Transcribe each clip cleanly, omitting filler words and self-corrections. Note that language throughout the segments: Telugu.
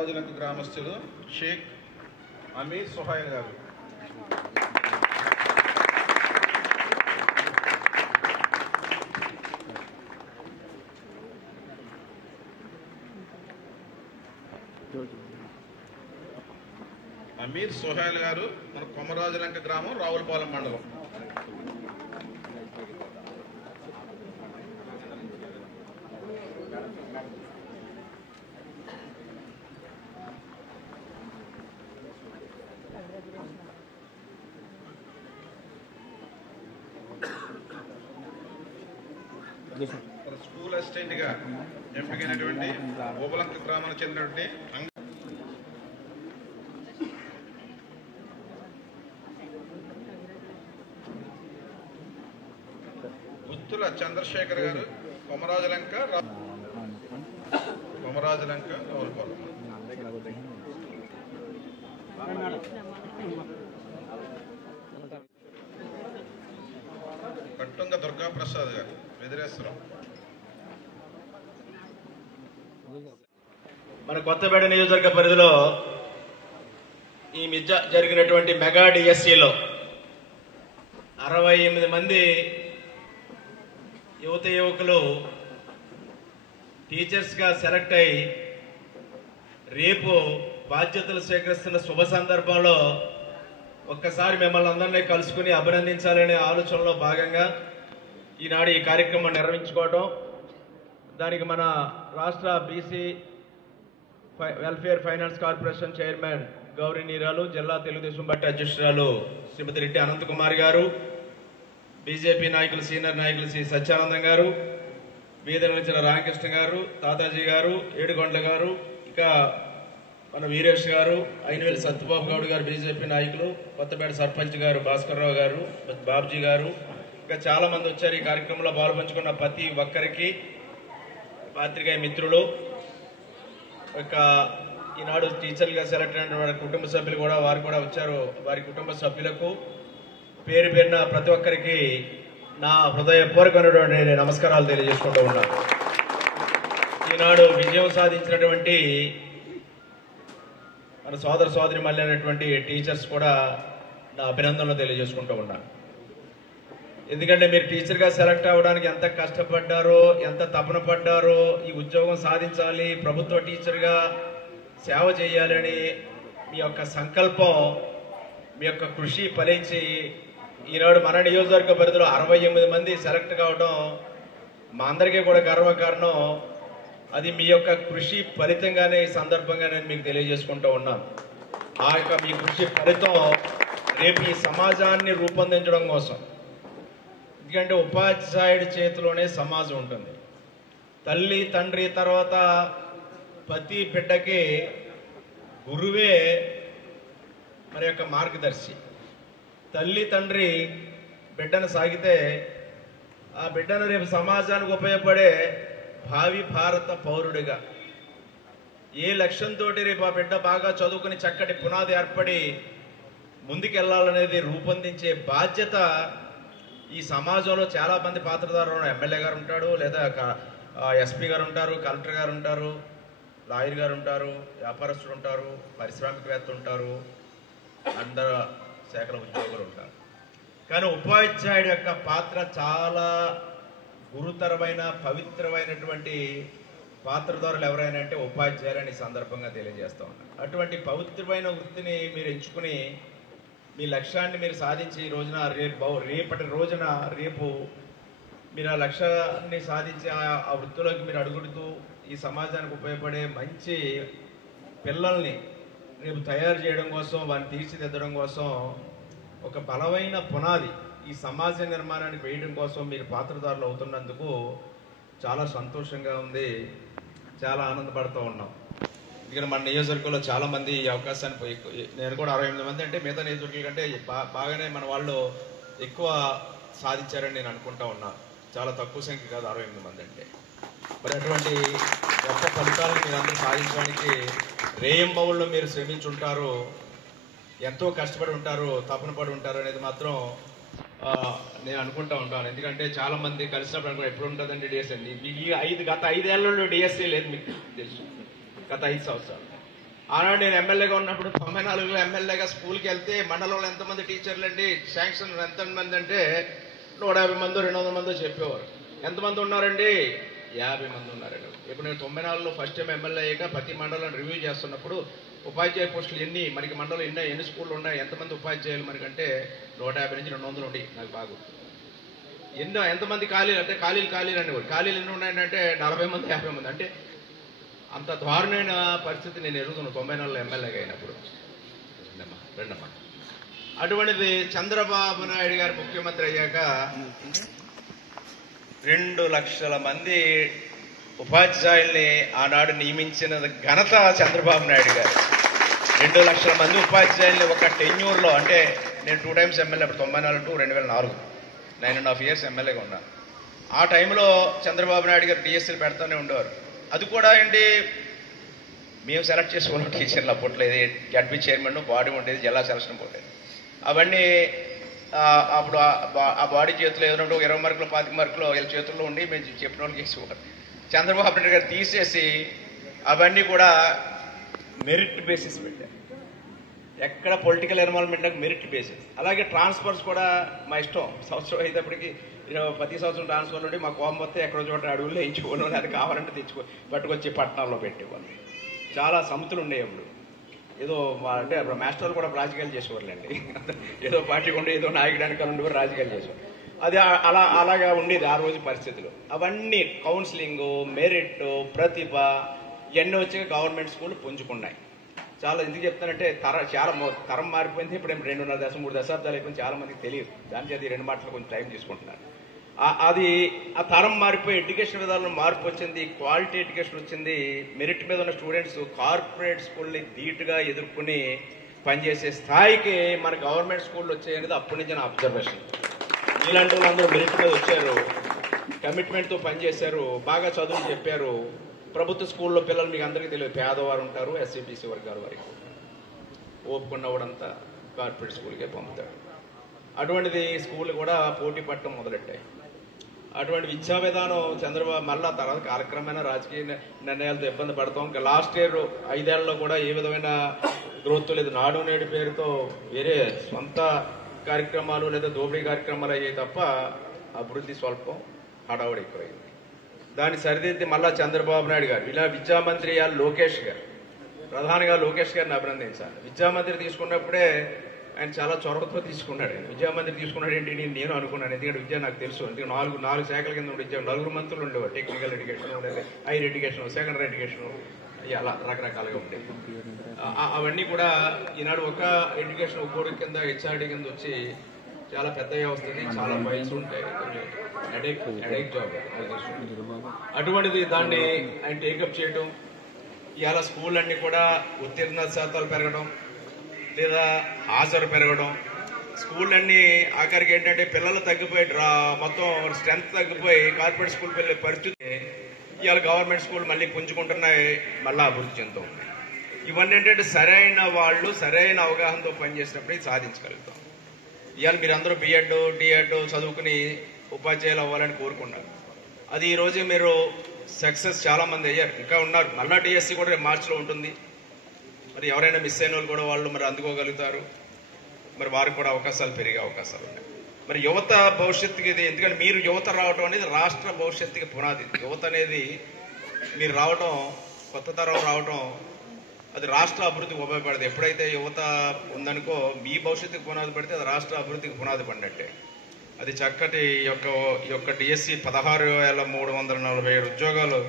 కొమరాజులంక గ్రామస్తులు షేక్ అమీర్ సుహైల్ గారు. అమీర్ సుహైల్ గారు మన కొమరాజులంక గ్రామం, రావులపాలెం మండలం. స్కూల్ అసిస్టెంట్ గా ఎంపికైనటువంటి ఓబలంక గ్రామానికి చెందినటువంటి గుత్తుల చంద్రశేఖర్ గారు, కొమరాజులంక రావులపాలెం. కట్టుంగ దుర్గాప్రసాద్ గారు, వెదిరేశ్వరం. మన కొత్తపేట నియోజకవర్గ పరిధిలో ఈ మధ్య జరిగినటువంటి మెగా డిఎస్సిలో 68 మంది యువకులు టీచర్స్గా సెలెక్ట్ అయి రేపు బాధ్యతలు స్వీకరిస్తున్న శుభ సందర్భంలో ఒక్కసారి మిమ్మల్ని అందరినీ కలుసుకుని అభినందించాలనే ఆలోచనలో భాగంగా ఈనాడు ఈ కార్యక్రమం నిర్వహించుకోవడం. దానికి మన రాష్ట్ర BC welfare finance corporation chairman గౌరవనీయురాలు, జిల్లా తెలుగుదేశం పార్టీ అధ్యక్షురాలు శ్రీమతి రెడ్డి అనంతకుమారి గారు, బీజేపీ నాయకులు, సీనియర్ నాయకులు శ్రీ సత్యానందం గారు, వీధి నుంచి రామకృష్ణ గారు, తాతాజీ గారు, ఏడుగొండ్ల గారు, ఇంకా మన వీరేష్ గారు, అయినవేలి సత్యబాబు గౌడ్ గారు బీజేపీ నాయకులు, కొత్తపేట సర్పంచ్ గారు భాస్కర్రావు గారు, బాబ్జీ గారు, ఇంకా చాలా మంది వచ్చారు. ఈ కార్యక్రమంలో పాల్పంచుకున్న ప్రతి ఒక్కరికి పాత్రికేయ మిత్రులు, ఇక ఈనాడు టీచర్లుగా సెలెక్ట్ అయిన వారి కుటుంబ సభ్యులు కూడా వారు కూడా వచ్చారు. వారి కుటుంబ సభ్యులకు పేరు పేరున ప్రతి ఒక్కరికి నా హృదయపూర్వకమైనటువంటి నమస్కారాలు తెలియజేసుకుంటూ ఉన్నాను. ఈనాడు విజయం సాధించినటువంటి మన సోదరి మళ్ళీ అయినటువంటి టీచర్స్ కూడా నా అభినందనలు తెలియజేసుకుంటూ ఉన్నాను. ఎందుకంటే మీరు టీచర్గా సెలెక్ట్ అవ్వడానికి ఎంత కష్టపడ్డారో, ఎంత తపన పడ్డారో, ఈ ఉద్యోగం సాధించాలి, ప్రభుత్వ టీచర్గా సేవ చేయాలని మీ యొక్క సంకల్పం, మీ యొక్క కృషి ఫలించి ఈనాడు మన నియోజకవర్గ పరిధిలో 68 మంది సెలెక్ట్ కావడం మా అందరికీ కూడా గర్వకారణం. అది మీ యొక్క కృషి ఫలితంగానే ఈ సందర్భంగా నేను మీకు తెలియజేసుకుంటూ ఉన్నాను. ఆ యొక్క మీ కృషి ఫలితం రేపు ఈ సమాజాన్ని రూపొందించడం కోసం. ఎందుకంటే ఉపాధ్యాయుడి చేతిలోనే సమాజం ఉంటుంది. తల్లి తండ్రి తర్వాత ప్రతి బిడ్డకి గురువే మరి యొక్క మార్గదర్శి. తల్లి తండ్రి బిడ్డను సాగితే ఆ బిడ్డను రేపు సమాజానికి ఉపయోగపడే భావి భారత పౌరుడిగా ఏ లక్ష్యంతో రేపు ఆ బిడ్డ బాగా చదువుకుని చక్కటి పునాది ఏర్పడి ముందుకెళ్లాలనేది రూపొందించే బాధ్యత ఈ సమాజంలో చాలా మంది పాత్రదారులు. ఎమ్మెల్యే గారు ఉంటాడు, లేదా ఎస్పీ గారు ఉంటారు, కలెక్టర్ గారు ఉంటారు, లాయర్ గారు ఉంటారు, వ్యాపారస్తులు ఉంటారు, పారిశ్రామికవేత్త ఉంటారు, అందరు శాఖల ఉద్యోగులు ఉంటారు. కానీ ఉపాధ్యాయుడి యొక్క పాత్ర చాలా గురుతరమైన పవిత్రమైనటువంటి పాత్రదారులు ఎవరైనా అంటే ఉపాధ్యాయులని సందర్భంగా తెలియజేస్తా ఉన్నారు. అటువంటి పవిత్రమైన వృత్తిని మీరు ఎంచుకుని మీ లక్ష్యాన్ని మీరు సాధించి ఈ రోజున రేపటి రోజున రేపు మీరు ఆ లక్ష్యాన్ని సాధించి ఆ వృత్తిలోకి మీరు అడుగుడుతూ ఈ సమాజానికి ఉపయోగపడే మంచి పిల్లల్ని రేపు తయారు చేయడం కోసం, వారిని తీర్చిదిద్దడం కోసం ఒక బలమైన పునాది ఈ సమాజ నిర్మాణానికి వేయడం కోసం మీరు పాత్రదారులు అవుతున్నందుకు చాలా సంతోషంగా ఉంది, చాలా ఆనందపడుతూ ఉన్నాం. ఎందుకంటే మన నియోజకవర్గంలో చాలా మంది ఈ అవకాశాన్ని, నేను కూడా 68 మంది అంటే మిగతా నియోజకవర్గాల కంటే బాగానే మన వాళ్ళు ఎక్కువ సాధించారని నేను అనుకుంటా ఉన్నా. చాలా తక్కువ సంఖ్య కాదు 68 మంది అంటే. మరి అటువంటి గొప్ప ఫలితాలను మీరు అందరూ సాధించడానికి రేయింబవుల్లో మీరు శ్రమించుంటారు, ఎంతో కష్టపడి ఉంటారు, తపన పడి ఉంటారు అనేది మాత్రం నేను అనుకుంటా ఉంటాను. ఎందుకంటే చాలా మంది కలిసినప్పుడు అనుకో ఎప్పుడు ఉంటుందండి డిఎస్సీ. గత 5 ఏళ్లలో డిఎస్సీ లేదు, మీకు తెలుసు. గత 5 సంవత్సరాలు ఆనాడు నేను ఎమ్మెల్యేగా ఉన్నప్పుడు 94లో ఎమ్మెల్యేగా స్కూల్కి వెళ్తే మండలంలో ఎంతమంది టీచర్లు అండి, శాంక్షన్ ఎంతమంది అంటే 150 మంది 200 మంది చెప్పేవారు. ఎంతమంది ఉన్నారండి? 50 మంది ఉన్నారండి. ఇప్పుడు నేను 94లో ఫస్ట్ టైం ఎమ్మెల్యే అయ్యాక ప్రతి మండలం రివ్యూ చేస్తున్నప్పుడు ఉపాధ్యాయ పోస్టులు ఎన్ని మండలం ఎన్ని స్కూళ్ళు ఉన్నాయి, ఎంతమంది ఉపాధ్యాయులు మనకంటే 150 నుంచి 200 ఉండి నాకు బాగా ఎంతమంది ఖాళీలు అంటే ఖాళీలు అనేవారు. ఖాళీలు ఎన్ని ఉన్నాయంటే 40 మంది 50 మంది. అంటే అంత దారుణమైన పరిస్థితి నేను ఎరుగుతున్నాను 94లో ఎమ్మెల్యేగా అయినప్పుడు. రెండమ్మా అటువంటిది చంద్రబాబు నాయుడు గారు ముఖ్యమంత్రి అయ్యాక 2 లక్షల మంది ఉపాధ్యాయుల్ని ఆనాడు నియమించిన ఘనత చంద్రబాబు నాయుడు గారు. 2 లక్షల మంది ఉపాధ్యాయుల్ని ఒక టెన్యూర్లో, అంటే నేను 2 టైమ్స్ ఎమ్మెల్యే, 94 to 2004 9.5 years ఎమ్మెల్యేగా ఉన్నాను. ఆ టైంలో చంద్రబాబు నాయుడు గారు డిఎస్సీలు పెడతానే ఉండేవారు. అది కూడా ఏంటి, మేము సెలెక్ట్ చేసుకున్నాం టీచర్లు అప్పట్లో. ఇది జడ్పీ చైర్మన్ బాడీ ఉండేది, జిల్లా సెలక్షన్ పోలేదు. అవన్నీ అప్పుడు ఆ బాడీ చేతిలో ఏదైనా 20 మార్కులు 25 మార్కులు వీళ్ళ చేతుల్లో ఉండి మేము చెప్పిన వాళ్ళకి చేసేవారు. చంద్రబాబు నాయుడు గారు తీసేసి అవన్నీ కూడా మెరిట్ బేసిస్ పెట్టారు. ఎక్కడ పొలిటికల్ ఇన్వాల్వ్మెంట్ మెరిట్ బేసిస్. అలాగే ట్రాన్స్ఫర్స్ కూడా మా ఇష్టం. సంవత్సరం అయ్యేటప్పటికి ప్రతి సంవత్సరం ట్రాన్స్ఫర్ నుండి మా కోపం వస్తే ఎక్కడో చోట అడుగుల్లో వేయించుకోను, అది కావాలంటే పట్టుకొచ్చి పట్టణాల్లో పెట్టేవాళ్ళు. చాలా సమితులు ఉండేవి అప్పుడు. ఏదో అంటే అప్పుడు మాస్టర్లు కూడా రాజకీయాలు చేసేవాళ్ళండి. ఏదో పార్టీ ఉండి ఏదో నాయకుడానికి ఉండేవారు, రాజకీయాలు చేసేవారు. అది అలాగా ఉండేది ఆ రోజు పరిస్థితులు. అవన్నీ కౌన్సిలింగ్, మెరిట్, ప్రతిభ ఇవన్నీ వచ్చి గవర్నమెంట్ స్కూల్ పుంజుకున్నాయి. చాలా ఎందుకు చెప్తానంటే చాలా తరం మారిపోయింది. ఇప్పుడు 2.5 దశాబ్దాలు అయిపోయింది. చాలా మందికి తెలియదు. దానికి అది 2 మాటలు కొంచెం టైం తీసుకుంటున్నారు. ఆ తరం మారిపోయి ఎడ్యుకేషన్ విధానంలో మార్పు వచ్చింది, క్వాలిటీ ఎడ్యుకేషన్ వచ్చింది. మెరిట్ మీద ఉన్న స్టూడెంట్స్ కార్పొరేట్ స్కూల్ని ధీటుగా ఎదుర్కొని పనిచేసే స్థాయికి మన గవర్నమెంట్ స్కూళ్ళు వచ్చాయనేది అప్పటి నుంచి నా అబ్జర్వేషన్. ఇలాంటి వాళ్ళందరూ మెరిట్ మీద వచ్చారు, కమిట్మెంట్తో పనిచేశారు, బాగా చదువులు చెప్పారు. ప్రభుత్వ స్కూల్లో పిల్లలు మీకు అందరికీ తెలియదు, పేదవారు ఉంటారు, ఎస్సీబీసీ వర్గాల వారికి. ఓపుకున్నవాడంతా కార్పొరేట్ స్కూల్కే పంపుతాడు. అటువంటిది స్కూల్ కూడా పోటీ పట్టడం మొదలెట్టాయి. అటువంటి విద్యా విధానం చంద్రబాబు మళ్ళా తర్వాత కాలక్రమేణా రాజకీయ నిర్ణయాలతో ఇబ్బంది పడతాం. ఇంకా లాస్ట్ ఇయర్ 5 ఏళ్లలో కూడా ఏ విధమైన గ్రోత్ లేదు. నాడు నేడు పేరుతో వేరే సొంత కార్యక్రమాలు లేదా దోపిడీ కార్యక్రమాలు అయ్యాయి తప్ప అభివృద్ధి స్వల్పం, హడావుడి ఎక్కువైంది. దాన్ని సరిదిద్ది మళ్ళా చంద్రబాబు నాయుడు గారు, ఇలా విద్యామంత్రి లోకేష్ గారు, ప్రధానంగా లోకేష్ గారిని అభినందించాలి. విద్యామంత్రి తీసుకున్నప్పుడే ఆయన చాలా చొరవతో తీసుకున్నాడు. విద్యామంత్రి తీసుకున్నాడు ఏంటి నేను అనుకున్నాను. ఎందుకంటే విద్య నాకు తెలుసు. ఎందుకంటే 4 శాఖల కింద ఉండే 4 మంత్రులు ఉండేవారు. టెక్నికల్ ఎడ్యుకేషన్, లేదా హైయర్ ఎడ్యుకేషన్, సెకండరీ ఎడ్యుకేషన్, అలా రకరకాలుగా ఉండేవి. అవన్నీ కూడా ఈనాడు ఒక ఎడ్యుకేషన్ ఒక్కోడి కింద హెచ్ఆర్డీ కింద వచ్చి చాలా పెద్ద వస్తుంది, చాలా ఫైల్స్ ఉంటాయి, హెడేక్ జాబ్. అటువంటిది దాన్ని ఆయన టేకప్ చేయడం, ఇవాళ స్కూల్ అన్ని కూడా ఉత్తీర్ణ శాతాలు పెరగడం లేదా హాజరు పెరగడం, స్కూల్ అన్ని ఆఖరికి ఏంటంటే పిల్లలు తగ్గిపోయి మొత్తం స్ట్రెంత్ తగ్గిపోయి కార్పొరేట్ స్కూల్ వెళ్ళే పరిస్థితి ఇవాళ గవర్నమెంట్ స్కూల్ మళ్ళీ పుంజుకుంటున్నాయి, మళ్ళీ అభివృద్ధి చెందుతూ ఉన్నాయి. ఇవన్నీ ఏంటంటే సరైన వాళ్ళు సరైన అవగాహనతో పనిచేసినప్పుడు ఇది సాధించగలుగుతాం. ఇవాళ మీరందరూ బిఎడ్ డిఎడ్ చదువుకుని ఉపాధ్యాయులు అవ్వాలని కోరుకున్నారు. అది ఈరోజు మీరు సక్సెస్ చాలా మంది అయ్యారు, ఇంకా ఉన్నారు. మళ్ళా డిఎస్సి కూడా మార్చిలో ఉంటుంది. మరి ఎవరైనా మిస్ అయిన వాళ్ళు కూడా వాళ్ళు మరి అందుకోగలుగుతారు. మరి వారికి కూడా అవకాశాలు పెరిగే అవకాశాలు ఉన్నాయి. మరి యువత భవిష్యత్తుకి ఇది, ఎందుకంటే మీరు యువత రావడం అనేది రాష్ట్ర భవిష్యత్తుకి పునాది. యువత అనేది మీరు రావడం, కొత్త తరం రావడం, అది రాష్ట్ర అభివృద్ధికి ఉపయోగపడదు. ఎప్పుడైతే యువత ఉందనుకో మీ భవిష్యత్తుకి పునాది పడితే అది రాష్ట్ర అభివృద్ధికి పునాది పడినట్టే. అది చక్కటి ఈ యొక్క డిఎస్సి 16,347 ఉద్యోగాలు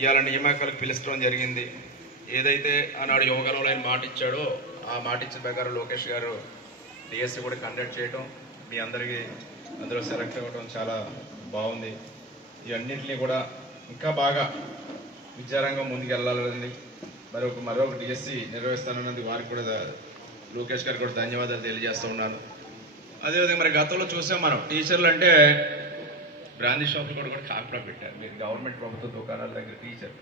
ఇవాళ నియామకాలకు పిలుచడం జరిగింది. ఏదైతే ఆనాడు యువగలంలో ఆయన మాట ఇచ్చాడో ఆ మాట ఇచ్చిన ప్రకారం లోకేష్ గారు డిఎస్సి కూడా కండక్ట్ చేయడం, మీ అందరికీ అందులో సెలెక్ట్ అవ్వడం చాలా బాగుంది. ఇవన్నింటినీ కూడా ఇంకా బాగా విద్యారంగం ముందుకు వెళ్ళాలని మరొక డిఎస్సి నిర్వహిస్తానన్నది వారికి కూడా లోకేష్ గారికి కూడా ధన్యవాదాలు తెలియజేస్తూ ఉన్నాను. అదేవిధంగా మరి గతంలో చూసాం మనం, టీచర్లు అంటే బ్రాందీ షాపులు కూడా కాకుండా పెట్టారు. మీరు గవర్నమెంట్ ప్రభుత్వ దుకాణాల దగ్గర టీచర్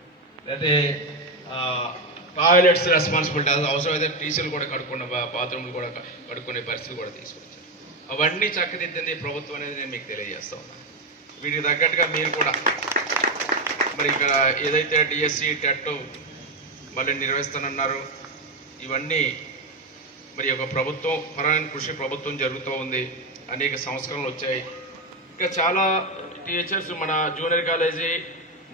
లేకపోతే టాయిలెట్స్ రెస్పాన్సిబిలిటీ, అవసరమైతే టీచర్లు కూడా కడుక్కున్న బాత్రూమ్లు కూడా కడుక్కునే పరిస్థితి కూడా తీసుకొచ్చారు. అవన్నీ చక్కదిద్దింది ప్రభుత్వం అనేది నేను మీకు తెలియజేస్తా ఉన్నాను. వీటికి తగ్గట్టుగా మీరు కూడా మరి ఇక్కడ ఏదైతే డిఎస్సి టెట్ మళ్ళీ నిర్వహిస్తానన్నారు, ఇవన్నీ మరి ఒక ప్రభుత్వం పరమైన కృషి ప్రభుత్వం జరుగుతూ ఉంది. అనేక సంస్కరణలు వచ్చాయి. ఇంకా చాలా టీచర్స్ మన జూనియర్ కాలేజీ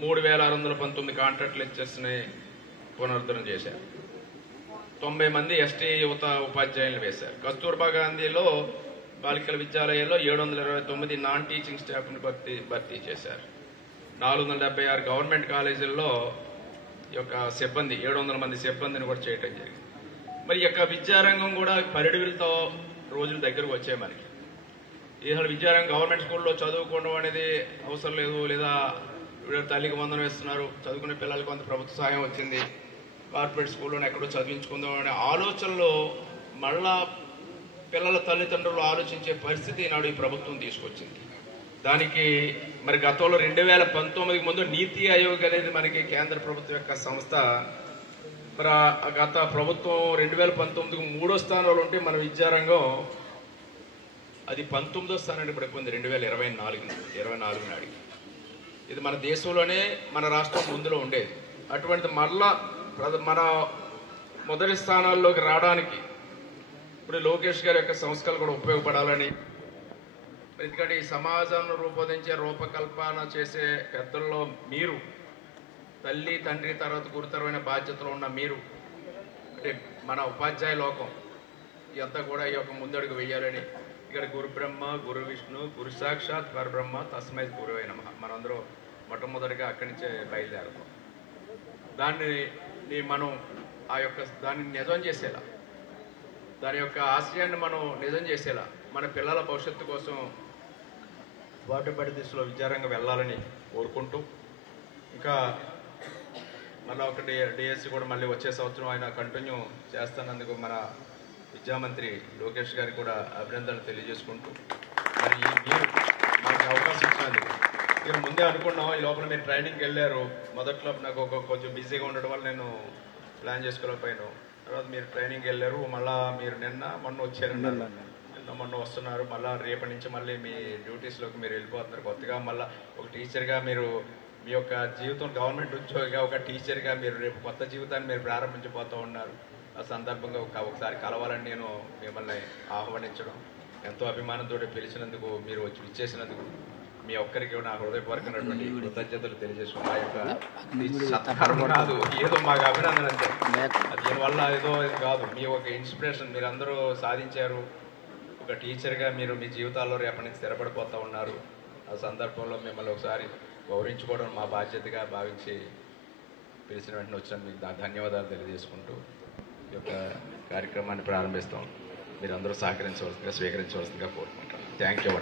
3619 కాంట్రాక్ట్ లెక్చర్స్ని పునరుద్ధరణ చేశారు. 90 మంది ఎస్టీ యువత ఉపాధ్యాయులు వేశారు. కస్తూర్బా గాంధీలో బాలికల విద్యాలయాల్లో 729 నాన్ టీచింగ్ స్టాఫ్ని భర్తీ చేశారు. 476 గవర్నమెంట్ కాలేజీల్లో ఈ యొక్క సిబ్బంది 700 మంది సిబ్బందిని కూడా చేయటం జరిగింది. మరి ఈ యొక్క విద్యారంగం కూడా పరిడివిలతో రోజులు దగ్గరకు వచ్చాయి. మనకి ఈసారి విద్యారంగం గవర్నమెంట్ స్కూల్లో చదువుకోవడం అనేది అవసరం లేదు, లేదా తల్లికి వందనం వేస్తున్నారు, చదువుకునే పిల్లలకు కొంత ప్రభుత్వ సహాయం వచ్చింది, కార్పొరేట్ స్కూల్లోనే ఎక్కడో చదివించుకుందాం అనే ఆలోచనలో మళ్ళా పిల్లల తల్లిదండ్రులు ఆలోచించే పరిస్థితి ఈనాడు ఈ ప్రభుత్వం తీసుకొచ్చింది. దానికి మరి గతంలో 2019 ముందు నీతి ఆయోగ్ అనేది మనకి కేంద్ర ప్రభుత్వం యొక్క సంస్థ. మరి గత ప్రభుత్వం 2019కు 3వ స్థానంలో ఉంటే మన విద్యారంగం అది 19వ స్థానానికి పడిపోయింది 2024 నాటికి. ఇది మన దేశంలోనే మన రాష్ట్రం ముందులో ఉండేది. అటువంటి మళ్ళా మన మొదటి స్థానాల్లోకి రావడానికి ఇప్పుడు లోకేష్ గారి యొక్క సంస్కరణలు కూడా ఉపయోగపడాలని, ఎందుకంటే ఈ సమాజాన్ని రూపొందించే రూపకల్పన చేసే పెద్దల్లో మీరు, తల్లి తండ్రి తర్వాత గురుతరమైన బాధ్యతలో ఉన్న మీరు, అంటే మన ఉపాధ్యాయ లోకం ఇదంతా కూడా ఈ యొక్క ముందడుగు వేయాలని, ఇక్కడ గురు బ్రహ్మ గురు విష్ణు గురు సాక్షాత్ పరబ్రహ్మ తస్మై గురువే నమః మనందరూ మొట్టమొదటిగా అక్కడి నుంచే బయలుదేరుతాం. మనం ఆ యొక్క దాన్ని నిజం చేసేలా, దాని యొక్క ఆశయాన్ని మనం నిజం చేసేలా మన పిల్లల భవిష్యత్తు కోసం బాటపడి దిశలో విద్యారంగం వెళ్ళాలని కోరుకుంటూ, ఇంకా మళ్ళీ ఒక డిఎస్సి కూడా మళ్ళీ వచ్చే సంవత్సరం ఆయన కంటిన్యూ చేస్తున్నందుకు మన విద్యామంత్రి లోకేష్ గారికి కూడా అభినందనలు తెలియజేసుకుంటూ, మరి మీరు మాకు అవకాశం ఇచ్చినందుకు నేను ముందే అనుకున్నాం. ఈ లోపల మీరు ట్రైనింగ్కి వెళ్ళారు. మొదట్లో నాకు కొంచెం బిజీగా ఉండడం వల్ల నేను ప్లాన్ చేసుకోలేకపోయాను. తర్వాత మీరు ట్రైనింగ్కి వెళ్ళారు. మళ్ళీ మీరు మొన్న వచ్చారన్నారు. మొన్న వస్తున్నారు. మళ్ళీ రేపటి నుంచి మళ్ళీ మీ డ్యూటీస్లోకి మీరు వెళ్ళిపోతున్నారు. కొత్తగా మళ్ళీ ఒక టీచర్గా మీరు మీ యొక్క జీవితం, గవర్నమెంట్ ఉద్యోగిగా ఒక టీచర్గా మీరు రేపు కొత్త జీవితాన్ని మీరు ప్రారంభించబోతూ ఉన్నారు. ఆ సందర్భంగా ఒకసారి కలవాలని నేను మిమ్మల్ని ఆహ్వానించడం, ఎంతో అభిమానంతో పిలిచినందుకు, మీరు వచ్చి ఇచ్చేసినందుకు మీ ఒక్కరికి నా హృదయపూర్వకమైనటువంటి కృతజ్ఞతలు తెలియజేసుకున్నాను. ఆ యొక్క సత్కారం కాదు, ఏదో మాకు అభినందన అంతే. దీనివల్ల ఏదో కాదు, మీ ఒక ఇన్స్పిరేషన్ మీరందరూ సాధించారు. ఒక టీచర్గా మీరు మీ జీవితాల్లో రేపటి నుంచి స్థిరపడిపోతూ ఉన్నారు. ఆ సందర్భంలో మిమ్మల్ని ఒకసారి గౌరవించుకోవడం మా బాధ్యతగా భావించి పిలిచిన వెంటనే వచ్చిన మీకు ధన్యవాదాలు తెలియజేసుకుంటూ ఈ యొక్క కార్యక్రమాన్ని ప్రారంభిస్తాం. మీరందరూ సహకరించవలసిందిగా, స్వీకరించవలసిందిగా కోరుకుంటాను. Thank you.